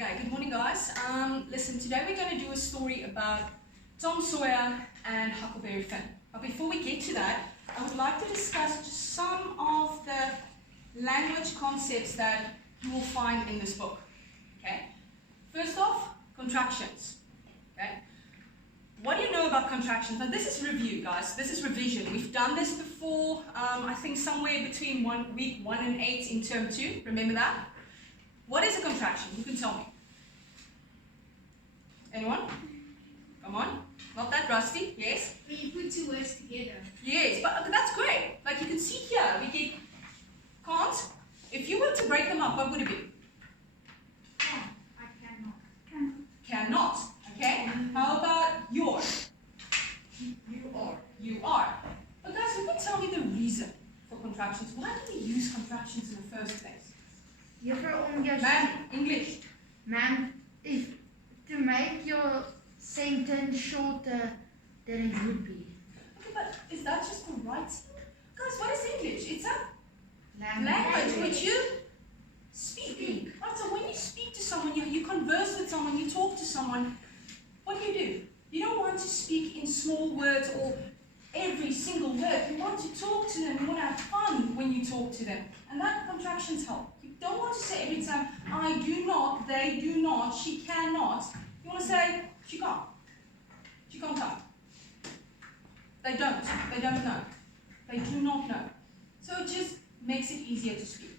Okay, good morning guys. Listen, today we're going to do a story about Tom Sawyer and Huckleberry Finn. But before we get to that, I would like to discuss just some of the language concepts that you will find in this book. Okay. First off, contractions. Okay. What do you know about contractions? Now this is review, guys. This is revision. We've done this before, I think somewhere between week 1 and 8 in term 2. Remember that? What is a contraction? Who can tell me? Anyone? Come on. Not that rusty. Yes? When you put two words together. Yes, but that's great. Like you can see here, we get can't. If you were to break them up, what would it be? Can't. I cannot. Cannot. Okay? How about your? You are. You are. But guys, who can tell me the reason for contractions? Why do we use contractions in the first place? Ma'am, English. Ma'am, if to make your sentence shorter than it would be. Okay, but is that just the right thing? Guys, what is English? It's a Language. which you speak. Right, so when you speak to someone, you converse with someone, you talk to someone, what do? You don't want to speak in small words or every single word. You want to talk to them, you want to have fun when you talk to them. And that contractions help. You don't want to say every time, I do not, they do not, she cannot. You want to say, she can't. She can't come. They don't know. They do not know. So it just makes it easier to speak.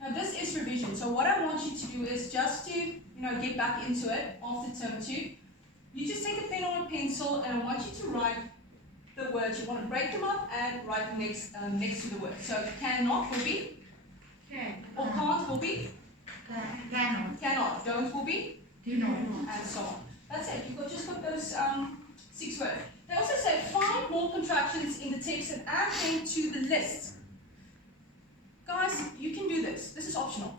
Now this is revision. So what I want you to do is just to, get back into it after term 2. You just take a pen or a pencil and I want you to write the words. You want to break them up and write next to the word. So cannot will be, or can't will be, cannot, don't will be, Do not. and so on. That's it. You've just got those 6 words. They also say find more contractions in the text and add them to the list. Guys, you can do this. This is optional.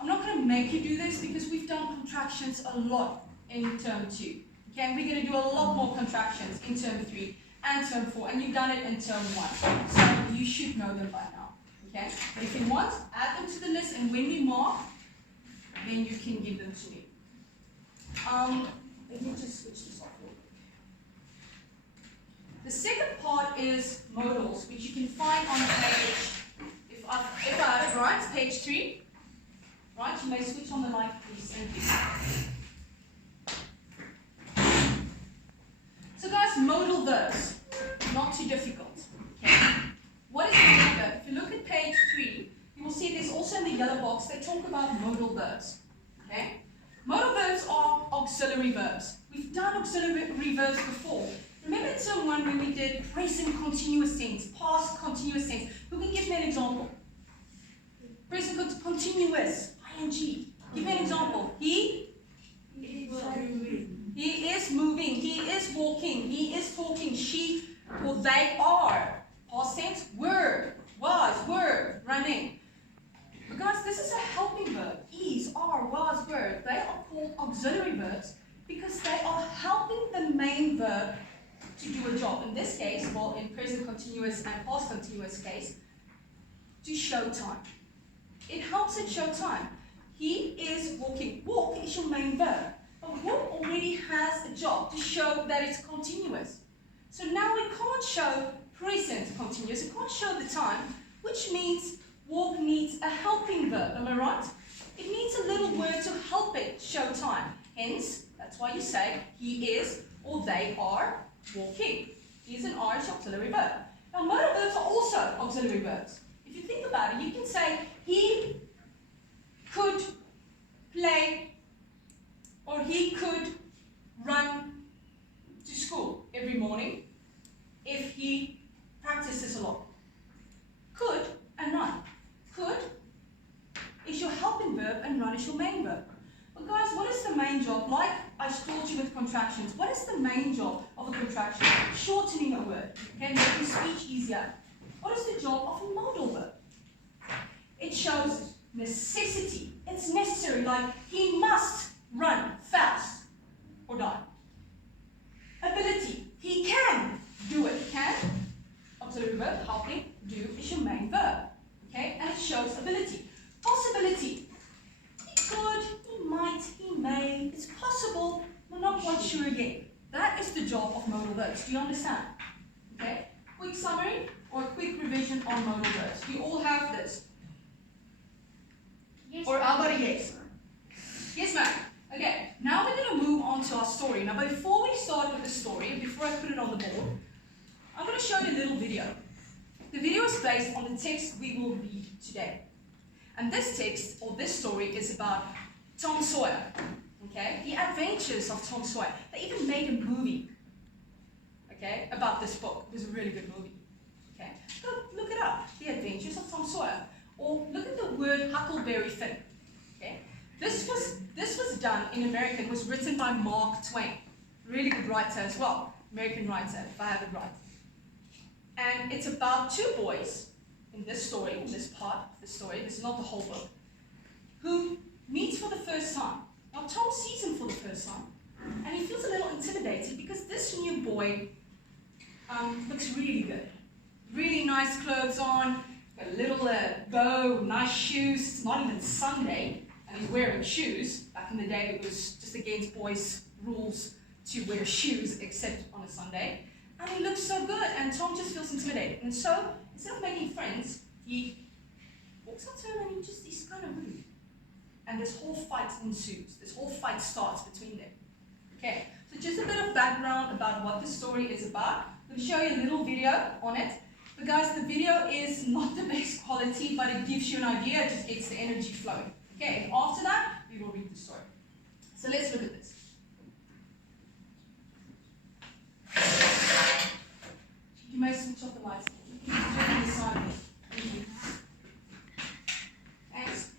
I'm not going to make you do this because we've done contractions a lot in term 2. Okay, and we're going to do a lot more contractions in term 3 and term 4, and you've done it in term 1. So you should know them by now. Okay? But if you want, add them to the list, and when we mark, then you can give them to me. Let me just switch this off real quick. The second part is modals, which you can find on page, if I have it right, page 3. Right, you may switch on the light, please. Thank you. So guys, modal verbs, not too difficult. Okay. What is a modal verb? If you look at page 3, you will see there's also in the yellow box, they talk about modal verbs. Okay? Modal verbs are auxiliary verbs. We've done auxiliary verbs before. Remember in term 1 when we did present continuous tense, past continuous tense. Who can give me an example? Present continuous, ing. Give me an example. He is moving, he is walking, he is talking, she or they are. Past tense, were, was, were, running. Because this is a helping verb. Is, are, was, were. They are called auxiliary verbs because they are helping the main verb to do a job. In this case, well, in present continuous and past continuous case, to show time. It helps it show time. He is walking. Walk is your main verb. But walk already has a job to show that it's continuous. So now it can't show present continuous. It can't show the time, which means walk needs a helping verb. Am I right? It needs a little word to help it show time. Hence, that's why you say he is or they are walking. Is and are is auxiliary verb. Now, modal verbs are also auxiliary verbs. If you think about it, you can say he could play or he could run to school every morning if he practices a lot. Could and run. Could is your helping verb and run is your main verb. But guys, what is the main job? Like I told you with contractions, what is the main job of a contraction? Shortening a word, okay, making speech easier. What is the job of a modal verb? It shows necessity. It's necessary, like he must run fast or die. Ability. He can do it. Can, auxiliary verb, helping, do is your main verb. Okay, and it shows ability. Possibility. He could, he might, he may. sure yet, that is the job of modal verbs. Do you understand? Okay? Quick summary or quick revision on modal verbs. Do you all have this? Yes. Or how about a yes? Yes, ma'am. Okay, now we're going to move on to our story. Now, before we start with the story, before I put it on the board, I'm going to show you a little video. The video is based on the text we will read today. And this text, or this story, is about Tom Sawyer. Okay? The adventures of Tom Sawyer. They even made a movie, okay, about this book. It was a really good movie. Okay? Go look it up. The Adventures of Tom Sawyer. Or look at the word Huckleberry Finn. Okay? This was done in America. It was written by Mark Twain. Really good writer as well. American writer, if I have it right. And it's about two boys in this story, in this part of the story, this is not the whole book, who meets for the first time. Now Tom sees him for the first time, and he feels a little intimidated because this new boy looks really good. Really nice clothes on, got a little bow, nice shoes. It's not even Sunday, and he's wearing shoes. Back in the day, it was just against boys' rules to wear shoes except on a Sunday. And he looks so good, and Tom just feels intimidated. And so, instead of making friends, he walks up to him and he's kind of rude. And this whole fight ensues. This whole fight starts between them. Okay, so just a bit of background about what the story is about. I'm going to show you a little video on it. But guys, the video is not the best quality, but it gives you an idea. It just gets the energy flowing. Okay, and after that, we will read the story. So let's look at this. You may switch off the lights. You can put it on the side of it. Thank you. Thanks.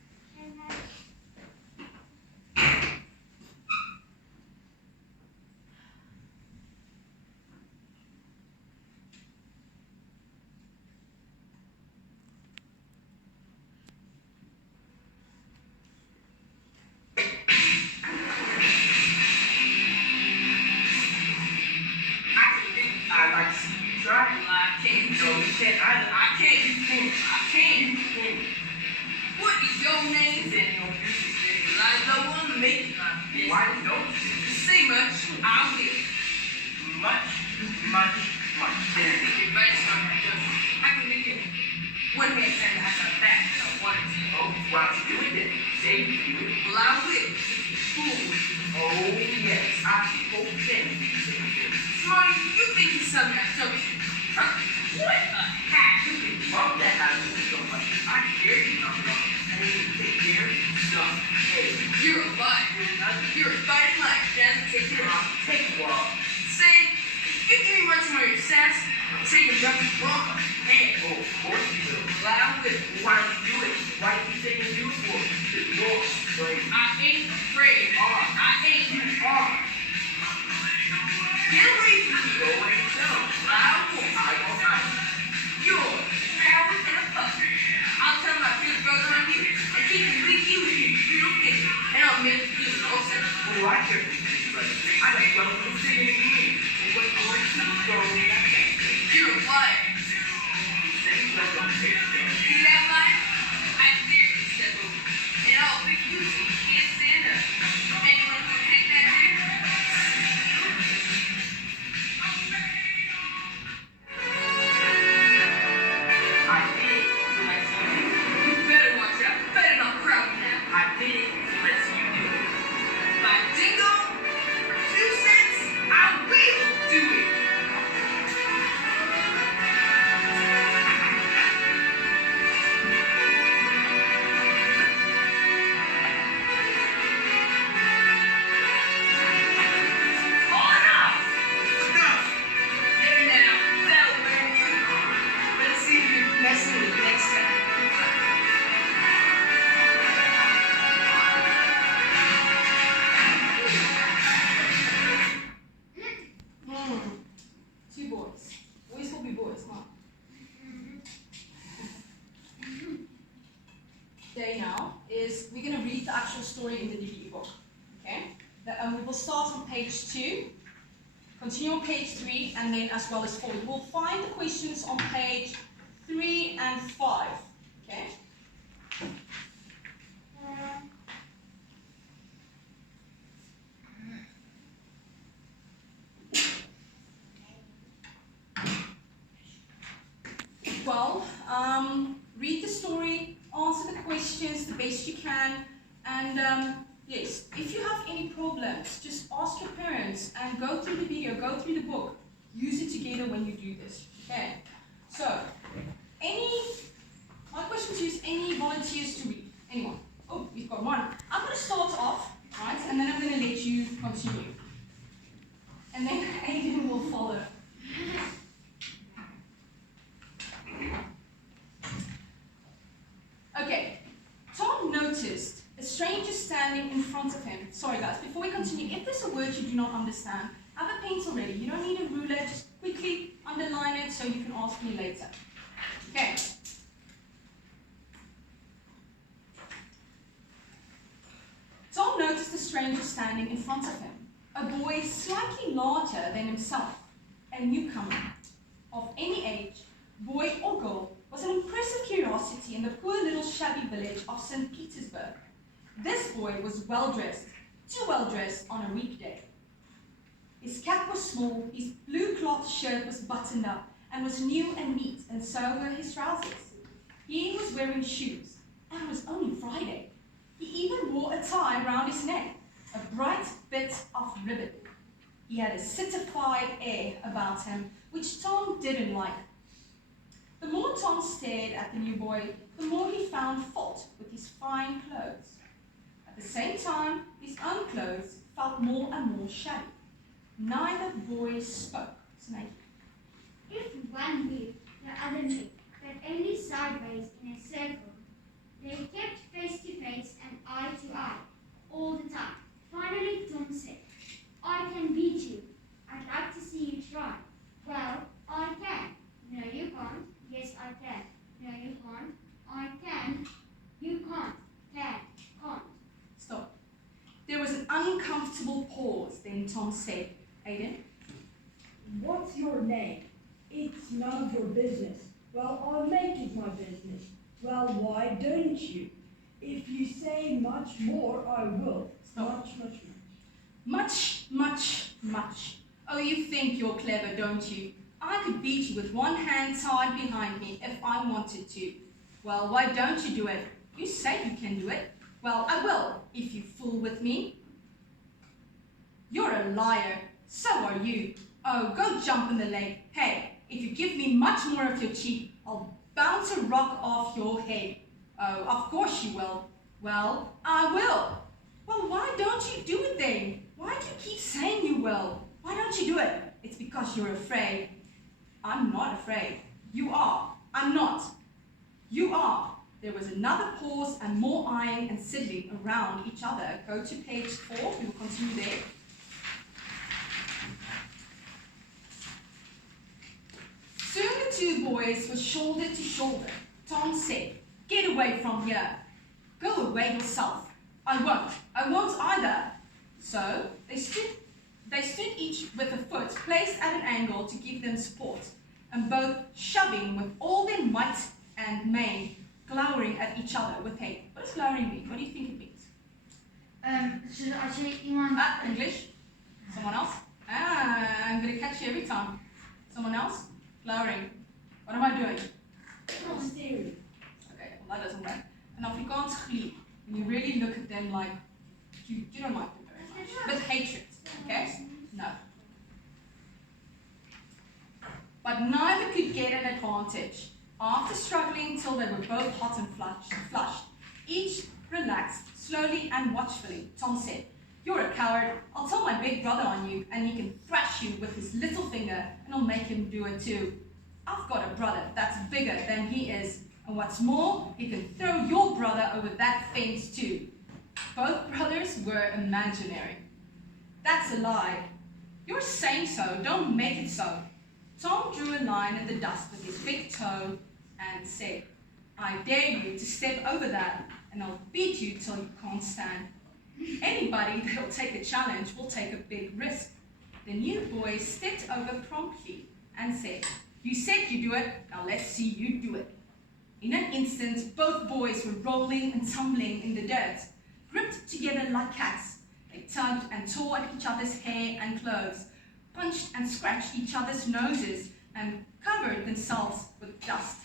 Today now is we're going to read the actual story in the DBE book. Okay? We will start on page 2, continue on page 3, and then as well as 4. We'll find the questions on page 3 and 5. Okay? well. Read the story, answer the questions the best you can, and yes, if you have any problems, just ask your parents and go through the video, go through the book. Use it together when you do this. Okay. So, my question to you is any volunteers to read? Anyone? Oh, we've got one. I'm going to start off, right, and then I'm going to let you continue. And then Aiden will follow. Okay. Tom noticed a stranger standing in front of him. Sorry guys, before we continue, if there's a word you do not understand, have a pencil ready. You don't need a ruler, just quickly underline it so you can ask me later. Okay. Tom noticed a stranger standing in front of him, a boy slightly larger than himself, a newcomer. Of any age, boy or girl, was an impressive curiosity in the poor little shabby village of St. Petersburg. This boy was well-dressed, too well-dressed on a weekday. His cap was small, his blue cloth shirt was buttoned up and was new and neat, and so were his trousers. He was wearing shoes, and it was only Friday. He even wore a tie round his neck, a bright bit of ribbon. He had a citified air about him, which Tom didn't like. The more Tom stared at the new boy, the more he found fault with his fine clothes. At the same time, his own clothes felt more and more shabby. Neither boy spoke. Snake. If one moved, the other moved, but only sideways in a circle. They kept face to face and eye to eye, all the time. Finally, Tom said, "I can beat you. I'd like to see you try." "Well, I can." "No, you can't." "Yes, I can." "No, you can't." "I can." "You can't." "Can." "Can't." Stop. There was an uncomfortable pause. Then Tom said, "Aiden?" "What's your name?" "It's none of your business." "Well, I'll make it my business." "Well, why don't you?" "If you say much more, I will." Stop. Much. Much. Oh, you think you're clever, don't you? I could beat you with one hand tied behind me if I wanted to. Well, why don't you do it? You say you can do it. Well, I will, if you fool with me. You're a liar. So are you. Oh, go jump in the lake. Hey, if you give me much more of your cheek, I'll bounce a rock off your head. Oh, of course you will. Well, I will. Well, why don't you do it then? Why do you keep saying you will? Why don't you do it? It's because you're afraid. I'm not afraid. You are. I'm not. You are. There was another pause and more eyeing and sidling around each other. Go to page 4. We will continue there. Soon the two boys were shoulder to shoulder. Tom said, "Get away from here." "Go away yourself." I won't either." So they stood each with a foot placed at an angle to give them support, and both shoving with all their might and main, glowering at each other with hate. What does glowering mean? What do you think it means? So als je iemand... English? Someone else? I'm going to catch you every time. Someone else? Glowering. What am I doing? Staring. Okay, well that doesn't work. An Afrikaans glee. When you really look at them like, you don't like them very much. With hatred, okay? No. But neither could get an advantage. After struggling till they were both hot and flushed, each relaxed slowly and watchfully, Tom said, "You're a coward. I'll tell my big brother on you, and he can thrash you with his little finger, and I'll make him do it too. I've got a brother that's bigger than he is, and what's more, he can throw your brother over that fence too." Both brothers were imaginary. "That's a lie." "You're saying so. Don't make it so." Tom drew a line in the dust with his big toe and said, "I dare you to step over that, and I'll beat you till you can't stand. Anybody that'll take a challenge will take a big risk." The new boy stepped over promptly and said, "You said you do it, now let's see you do it." In an instant, both boys were rolling and tumbling in the dirt, gripped together like cats. They tugged and tore at each other's hair and clothes, punched and scratched each other's noses, and covered themselves with dust.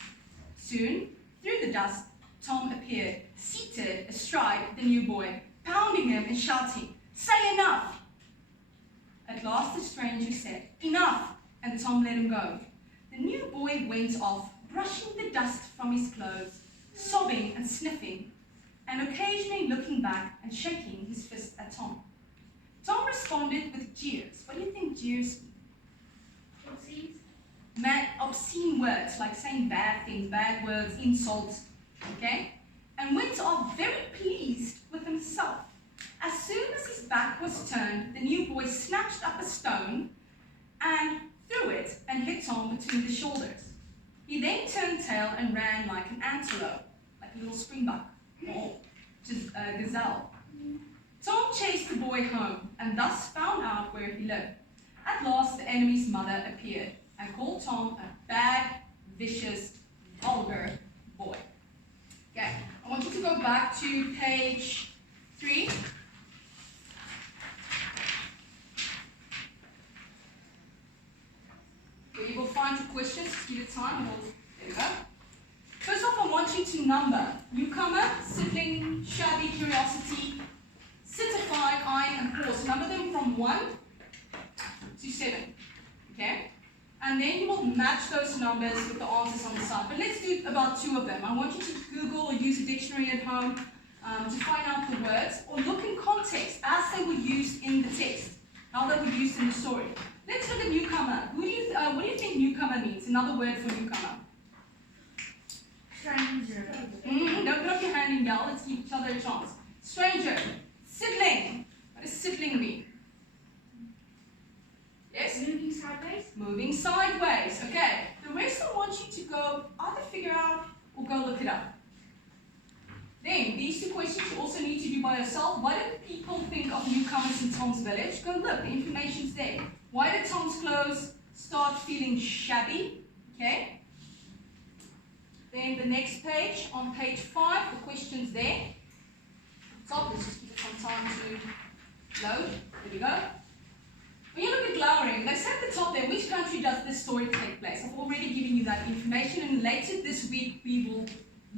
Soon, through the dust, Tom appeared, seated astride the new boy, pounding him and shouting, "Say enough!" At last the stranger said, "Enough!" and Tom let him go. The new boy went off, brushing the dust from his clothes, sobbing and sniffing, and occasionally looking back and shaking his fist at Tom. Tom responded with jeers. What do you think jeers mean? Obscene words, like saying bad things, bad words, insults, okay? And went off very pleased with himself. As soon as his back was turned, the new boy snatched up a stone and threw it and hit Tom between the shoulders. He then turned tail and ran like an antelope, like a little springbuck, or just a gazelle. Tom chased the boy home and thus found out where he lived. At last, the enemy's mother appeared and called Tom a bad, vicious, vulgar boy. Okay, I want you to go back to page 3. Where you will find your questions. Just give it time. There we go. First off, I want you to number newcomer, sibling, shabby, curiosity, citified, eye, and horse. Number them from 1 to 7. Okay? And then you will match those numbers with the answers on the side. But let's do about 2 of them. I want you to Google or use a dictionary at home to find out the words, or look in context as they were used in the text, how they were used in the story. Let's look at newcomer. What do you think newcomer means? Another word for newcomer. Stranger. Don't put up your hand in yell. Let's give each other a chance. Stranger. Sibling. What does sibling mean? Yes? Moving sideways. Moving sideways. Okay. The rest I want you to go either figure out or go look it up. Then, these 2 questions you also need to do by yourself. What did people think of newcomers in Tom's village? Go look. The information's there. Why did Tom's clothes start feeling shabby? Okay. Then the next page, on page 5, the question's there. So let's just give it some time to load. There we go. When you look at glowering, they say at the top there, which country does this story take place? I've already given you that information, and later this week we will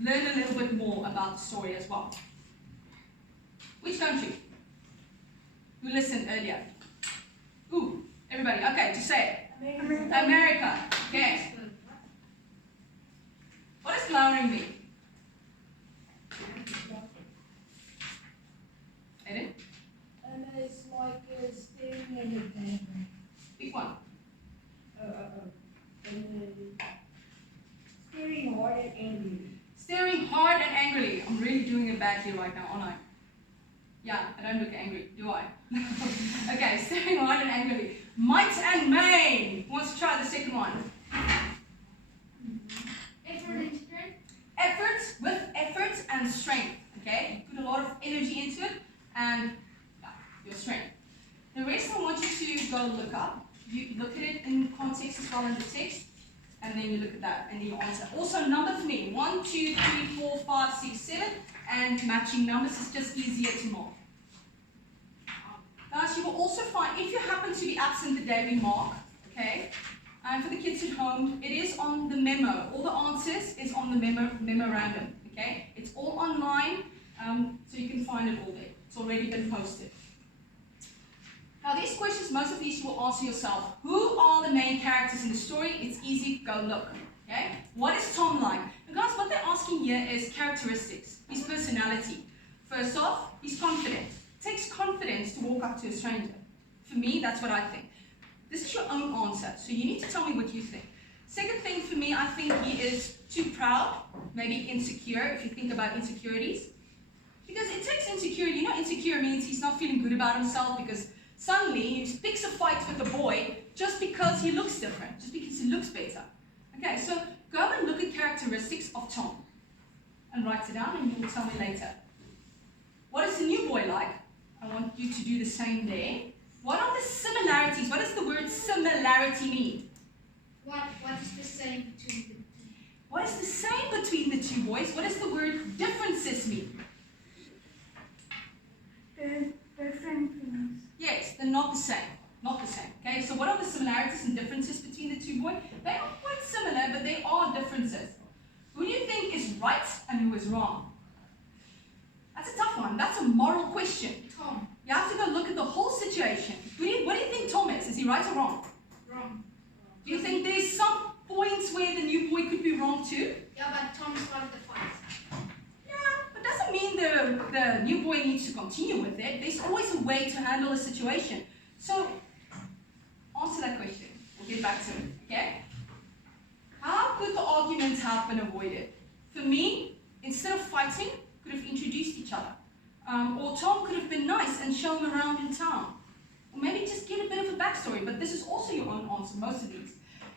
learn a little bit more about the story as well. Which country? Who listened earlier? Ooh, everybody. Okay, just say it. America. Okay. What does glowering mean? Eden? It's like staring at the camera. Pick one. Staring hard and angry. Staring hard and angrily. I'm really doing it bad here right now, aren't I? Yeah, I don't look angry, do I? Okay, staring hard and angrily. Might and main. Who wants to try the second one? Effort and strength. Effort, with effort and strength. Okay? Put a lot of energy into it and your strength. The rest I want you to go look up. You look at it in context as well in the text, and then you look at that and then you answer. Also number for me, 1, 2, 3, 4, 5, 6, 7, and matching numbers is just easier to mark. Guys, you will also find, if you happen to be absent the day we mark, okay, and for the kids at home, it is on the memo. All the answers is on the memorandum, okay? It's all online, so you can find it all there. It's already been posted. Now these questions, most of these you will answer yourself. Who are the main characters in the story? It's easy, go look. Okay? What is Tom like? And guys, what they're asking here is characteristics, his personality. First off, he's confident. It takes confidence to walk up to a stranger. For me, that's what I think. This is your own answer, so you need to tell me what you think. Second thing for me, I think he is too proud, maybe insecure, if you think about insecurities. Because it takes insecurity, you know, insecure means he's not feeling good about himself because suddenly he picks a fight with a boy just because he looks different, just because he looks better. Okay, so go and look at characteristics of Tom and write it down and you will tell me later. What is the new boy like? I want you to do the same there. What are the similarities? What does the word similarity mean? What is the same between the two? What is the same between the two boys? What does the word differences mean? Different things. Yes, they're not the same. Not the same. Okay, so what are the similarities and differences between the two boys? They are quite similar, but they are differences. Who do you right and who is wrong? That's a tough one. That's a moral question. Tom. You have to go look at the whole situation. What do you think Tom is? Is he right or wrong? Wrong. Do you think there's some points where the new boy could be wrong too? Yeah, but Tom started the fight. Yeah, but doesn't mean the new boy needs to continue with it. There's always a way to handle a situation. So, answer that question. We'll get back to it, okay? How could the argument have been avoided? For me, instead of fighting, could have introduced each other. Or Tom could have been nice and shown him around in town. Or maybe just get a bit of a backstory, but this is also your own answer, most of these.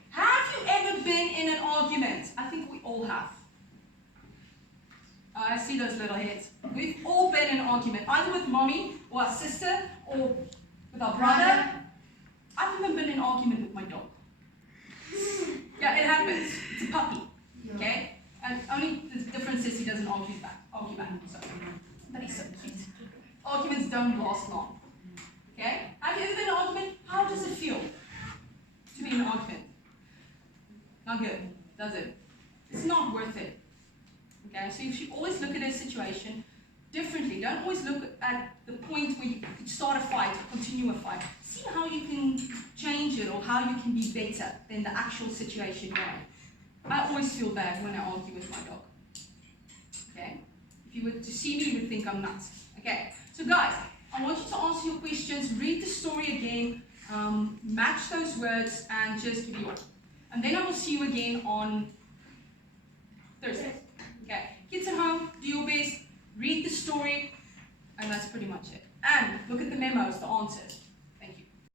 Have you ever been in an argument? I think we all have. I see those little heads. We've all been in an argument, either with mommy or our sister or with our brother. I've even been in an argument with my dog. Yeah, it happens. It's a puppy. Okay? And only the difference is he doesn't argue back. So, but he's so cute. Arguments don't last long. Okay? Have you ever been in an argument? How does it feel to be in an argument? Not good, does it? It's not worth it. Okay? So you should always look at a situation differently. Don't always look at the point where you could start a fight or continue a fight. See how you can change it or how you can be better than the actual situation you're in. I always feel bad when I argue with my dog. Okay? If you were to see me, you would think I'm nuts. Okay? So guys, I want you to answer your questions, read the story again, match those words, and just give you one. And then I will see you again on Thursday. Okay? Kids at home, do your best, read the story, and that's pretty much it. And look at the memos, the answers.